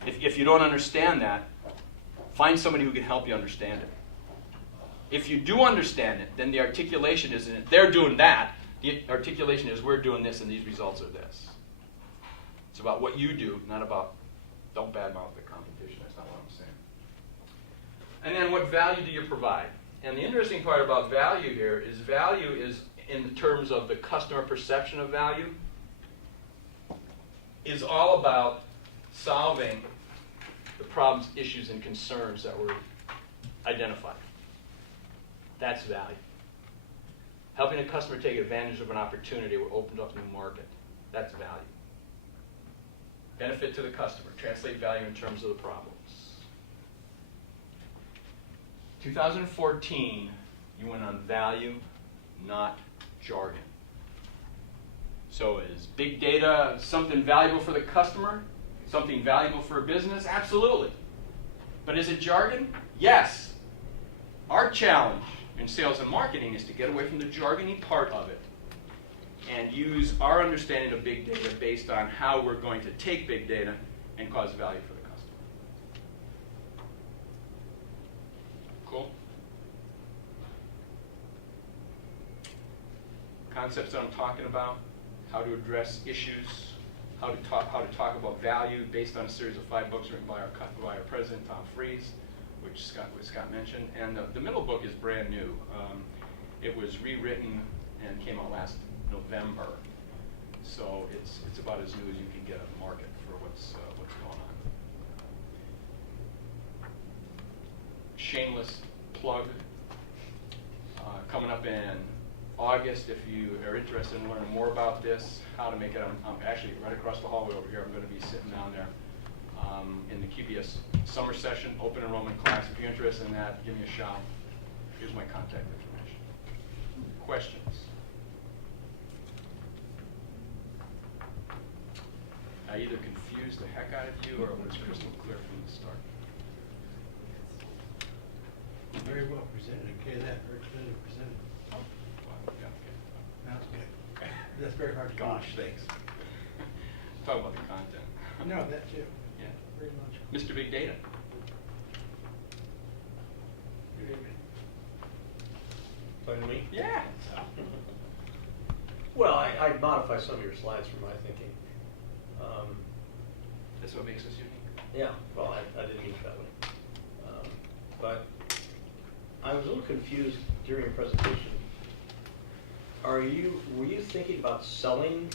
if you don't understand that, find somebody who can help you understand it. If you do understand it, then the articulation isn't they're doing that. The articulation is we're doing this and these results are this. It's about what you do, not about don't badmouth the competition. That's not what I'm saying. And then what value do you provide? And the interesting part about value is in the terms of the customer perception of value, is all about solving the problems, issues, and concerns that were identified. That's value. Helping a customer take advantage of an opportunity that opened up a new market. That's value. Benefit to the customer. Translate value in terms of the problems. 2014, you went on value, not jargon. So is big data something valuable for the customer? Something valuable for a business? Absolutely. But is it jargon? Yes. Our challenge in sales and marketing is to get away from the jargony part of it and use our understanding of big data based on how we're going to take big data and cause value for the customer. Cool? Concepts that I'm talking about, how to address issues, how to talk about value based on a series of 5 books written by our president, Tom Freeze, which Scott mentioned. And the middle book is brand new. It was rewritten and came out last November. So it's about as new as you can get on the market for what's going on. Shameless plug. Coming up in August, if you are interested in learning more about this, how to make it, I'm actually right across the hallway over here. I'm going to be sitting down there in the QBS summer session, open enrollment class. If you're interested in that, give me a shout. Here's my contact information. Questions? I either confused the heck out of you or it was crystal clear from the start. Very well presented. Okay, that very clearly presented. Well, yeah, okay. That's good. That's very hard to do. Gosh, thanks. Talk about the content. No, that too. Yeah. Very much. Mr. Big Data. Good evening. Talking to me? Yeah. Well, I'd modify some of your slides for my thinking. That's what makes us unique. Yeah, well, I didn't mean it that way. But I was a little confused during your presentation. Were you thinking about selling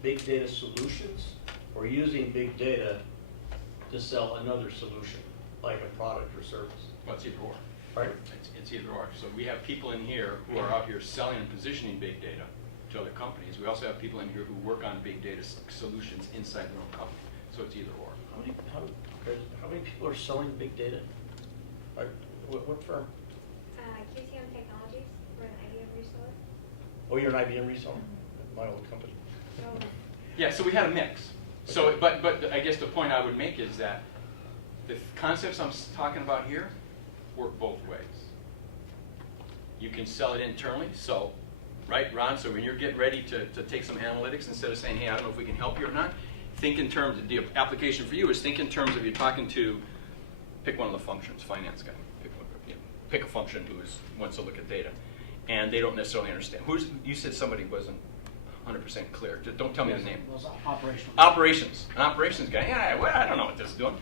big data solutions or using big data to sell another solution, like a product or service? What's either or? Right? It's either or. So we have people in here who are out here selling and positioning big data to other companies. We also have people in here who work on big data solutions inside their own company. So it's either or. How many people are selling big data? What firm? QCM Technologies, we're an IBM reseller. Oh, you're an IBM reseller? My old company. Yeah, so we had a mix. So, but I guess the point I would make is that the concepts I'm talking about here work both ways. You can sell it internally, so, right, Ron? So when you're getting ready to take some analytics, instead of saying, hey, I don't know if we can help you or not, think in terms of the application for you is think in terms of you're talking to, pick one of the functions, finance guy, pick a function who wants to look at data, and they don't necessarily understand. You said somebody wasn't 100% clear. Don't tell me the name. Those operational. Operations. An operations guy. Yeah, well, I don't know what this is doing.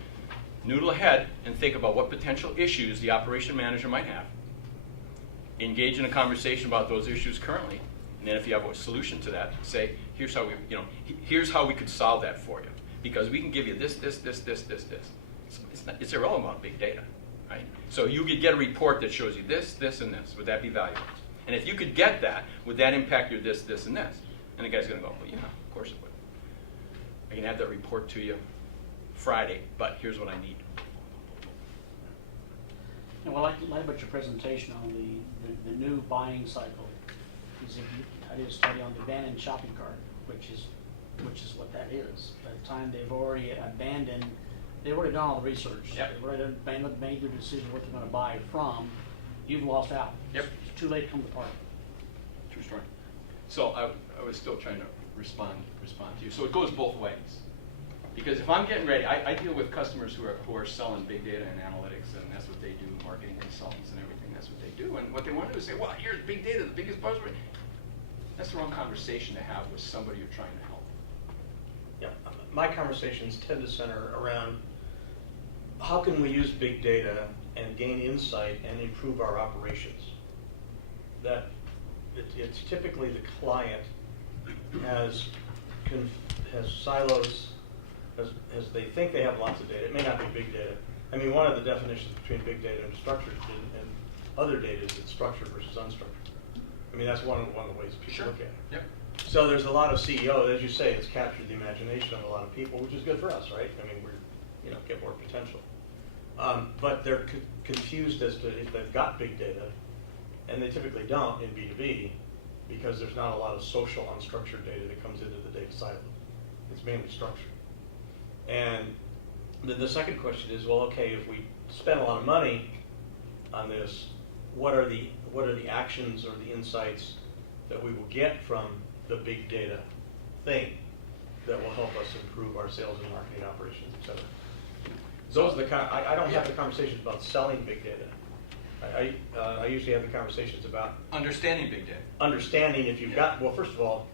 Noodle ahead and think about what potential issues the operation manager might have. Engage in a conversation about those issues currently, and then if you have a solution to that, say, here's how we could solve that for you, because we can give you this. It's irrelevant about big data, right? So you could get a report that shows you this, and this. Would that be valuable? And if you could get that, would that impact your this, and this? And the guy's going to go, well, yeah, of course it would. I can have that report to you Friday, but here's what I need. And what I like about your presentation on the new buying cycle is I did a study on the abandoned shopping cart, which is what that is. By the time they've already done all the research. Yep. They've already made their decision what they're going to buy from. You've lost out. Yep. It's too late to come to the party. True story. So I was still trying to respond to you. So it goes both ways. Because if I'm getting ready, I deal with customers who are selling big data and analytics, and that's what they do, marketing consultants and everything, that's what they do. And what they want to do is say, well, here's big data, the biggest buzzword. That's the wrong conversation to have with somebody you're trying to help. Yeah, my conversations tend to center around how can we use big data and gain insight and improve our operations. That it's typically the client has silos, as they think they have lots of data. It may not be big data. I mean, one of the definitions between big data and structured and other data is it's structured versus unstructured. I mean, that's one of the ways people look at it. Yep. So there's a lot of CEOs, as you say, it's captured the imagination of a lot of people, which is good for us, right? I mean, get more potential. But they're confused as to if they've got big data, and they typically don't in B2B, because there's not a lot of social unstructured data that comes into the data silo. It's mainly structured. And then the second question is, well, okay, if we spend a lot of money on this, what are the actions or the insights that we will get from the big data thing that will help us improve our sales and marketing operations, et cetera? Those are the I don't have the conversations about selling big data. I usually have the conversations about Understanding big data. understanding if you've got, well, first of all,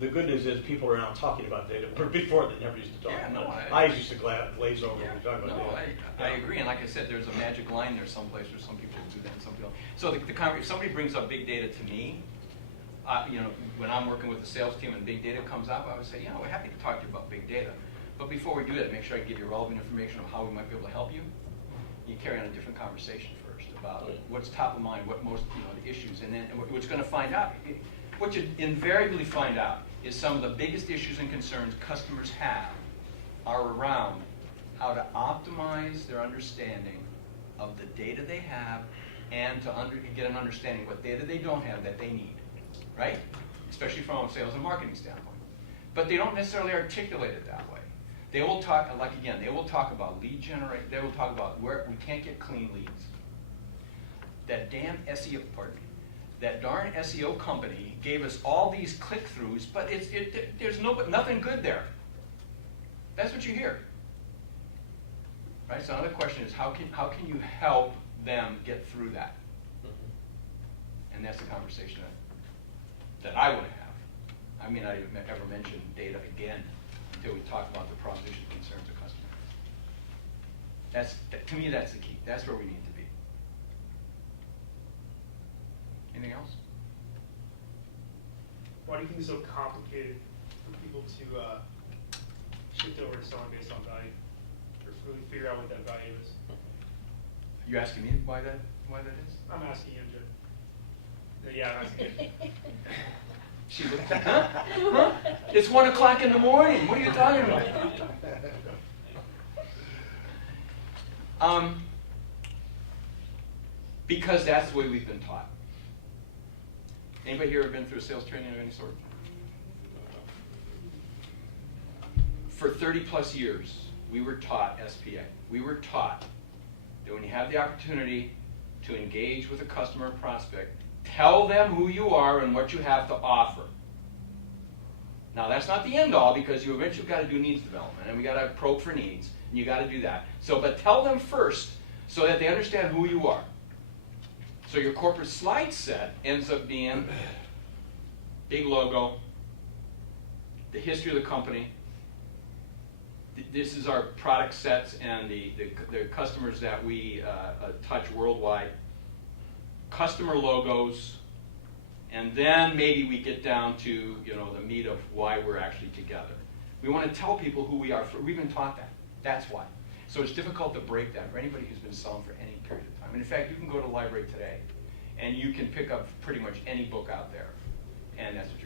the good news is people are now talking about data. Before they never used to talk Yeah, about no, it. I used to glaze over when we talk about No, data. I agree, and like I said, there's a magic line there someplace where some people do that and some people don't. So if somebody brings up big data to me, when I'm working with the sales team and big data comes up, I would say, we're happy to talk to you about big data. But before we do that, make sure I give you relevant information of how we might be able to help you. You carry on a different conversation first about what's top of mind, what most, the issues, and then what you're going to find out. What you invariably find out is some of the biggest issues and concerns customers have are around how to optimize their understanding of the data they have and to get an understanding of what data they don't have that they need, right? Especially from a sales and marketing standpoint. But they don't necessarily articulate it that way. They will talk, they will talk about lead generation, they will talk about where we can't get clean leads. That damn SEO, that darn SEO company gave us all these click-throughs, but there's nothing good there. That's what you hear. Right? So another question is how can you help them get through that? And that's the conversation that I want to have. I may not even ever mention data again until we talk about the proposition concerns of customers. To me, that's the key. That's where we need to be. Anything else? Why do you think it's so complicated for people to shift over to selling based on value, or really figure out what that value is? You asking me why that is? I'm asking him to. Yeah, I'm asking him. She looked at, huh? Huh? It's 1 o'clock in the morning. What are you talking about? Because that's the way we've been taught. Anybody here ever been through a sales training of any sort? For 30 plus years, we were taught SPA. We were taught that when you have the opportunity to engage with a customer or prospect, tell them who you are and what you have to offer. Now that's not the end all, because you eventually got to do needs development, and we got to probe for needs, and you got to do that. So, but tell them first so that they understand who you are. So your corporate slide set ends up being big logo, the history of the company. This is our product sets and the customers that we touch worldwide. Customer logos, and then maybe we get down to the meat of why we're actually together. We want to tell people who we are. We've been taught that. That's why. So it's difficult to break that for anybody who's been selling for any period of time. And in fact, you can go to the library today, and you can pick up pretty much any book out there, and that's what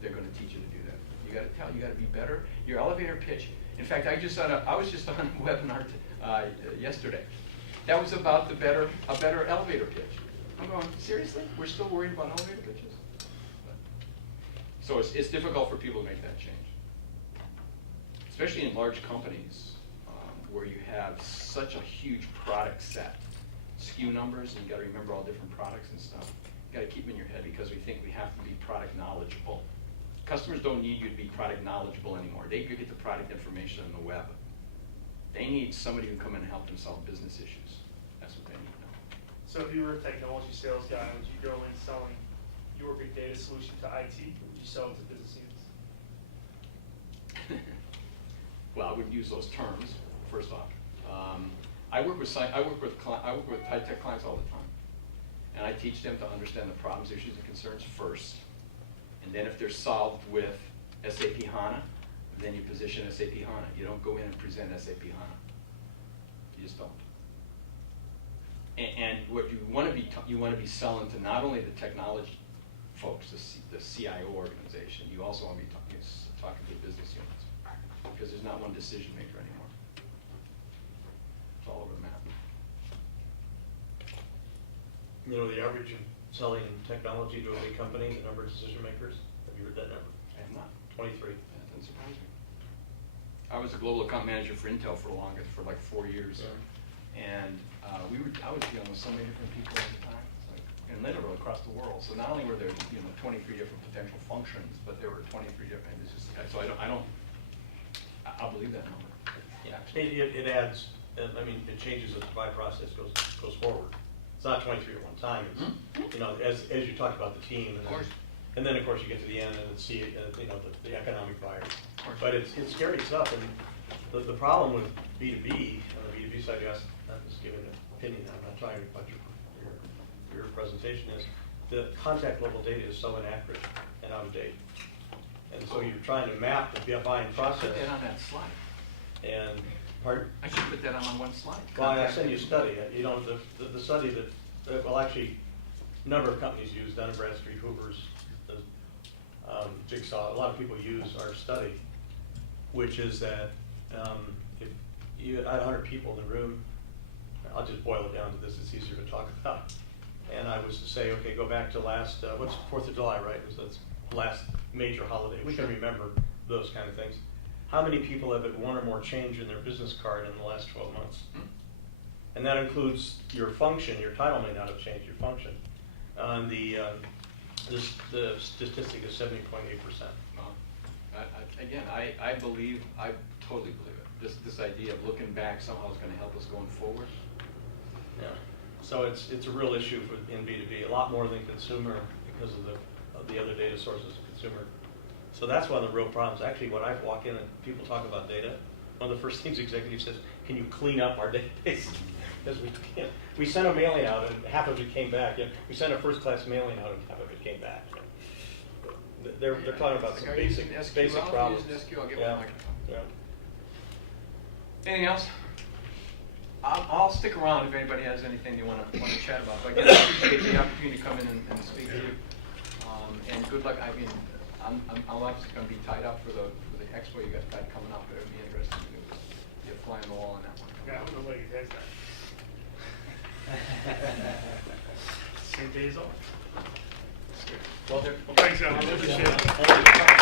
they're gonna teach you to do that. You got to tell. You got to be better. Your elevator pitch. In fact, I was just on a webinar yesterday. That was about a better elevator pitch. I'm going, seriously? We're still worried about elevator pitches? So it's difficult for people to make that change. Especially in large companies where you have such a huge product set. SKU numbers, and you got to remember all different products and stuff. You got to keep them in your head, because we think we have to be product knowledgeable. Customers don't need you to be product knowledgeable anymore. They could get the product information on the web. They need somebody who can come in and help them solve business issues. That's what they need now. So if you were a technology sales guy, would you go in selling your big data solution to IT, or would you sell it to business units? Well, I wouldn't use those terms, first off. I work with high-tech clients all the time. And I teach them to understand the problems, issues, and concerns first. And then if they're solved with SAP HANA, then you position SAP HANA. You don't go in and present SAP HANA. You just don't. And what you want to be selling to not only the technology folks, the CIO organization, you also want to be talking to business units, because there's not one decision maker anymore. It's all over the map. The average in selling technology to a big company, the number of decision makers, have you heard that number? I have not. 23. That doesn't surprise me. I was a global account manager for Intel for like 4 years. Yeah. And I was dealing with so many different people at the time, and literally across the world. So not only were there 23 different potential functions, but there were 23 different. So I'll believe that number. Yeah. It adds. I mean, it changes as the buy process goes forward. It's not 23 at one time. It's, as you talk about the team, and then of course you get to the end and see the economic buyer. But it's scary stuff. And the problem with B2B, on the B2B side, I'm just giving an opinion. I'm not trying to punch your presentation. Is the contact level data is so inaccurate and out of date, and so you're trying to map the buying process. Put that on that slide. And pardon? I should put that on one slide. Well, I send you a study. The study that actually a number of companies use, Dun & Bradstreet, Hoover's, Jigsaw. A lot of people use our study, which is that if you had 100 people in the room, I'll just boil it down to this. It's easier to talk about. And I was to say, okay, go back to last, what's 4th of July, right? That's the last major holiday. We can remember those kind of things. How many people have had one or more change in their business card in the last 12 months? And that includes your function. Your title may not have changed your function. The statistic is 70.8%. Again, I totally believe it. This idea of looking back somehow is going to help us going forward. Yeah. So it's a real issue in B2B, a lot more than consumer, because of the other data sources of consumer. So that's one of the real problems. Actually, when I walk in and people talk about data, one of the first things the executive says, can you clean up our database? Because we sent a mailing out and half of it came back. We sent a first-class mailing out and half of it came back. They're talking about some basic problems. I'll get yeah. one microphone. Yeah. Anything else? I'll stick around if anybody has anything they want to chat about. But again, I appreciate the opportunity to come in and speak to you. And good luck. I mean, I'm obviously going to be tied up for the expo you got coming up. But it would be interesting to be a fly on the wall on that one. Yeah, I don't know what he has that. Same days off. Well, there. Thanks, Alan. Appreciate it. Thank you.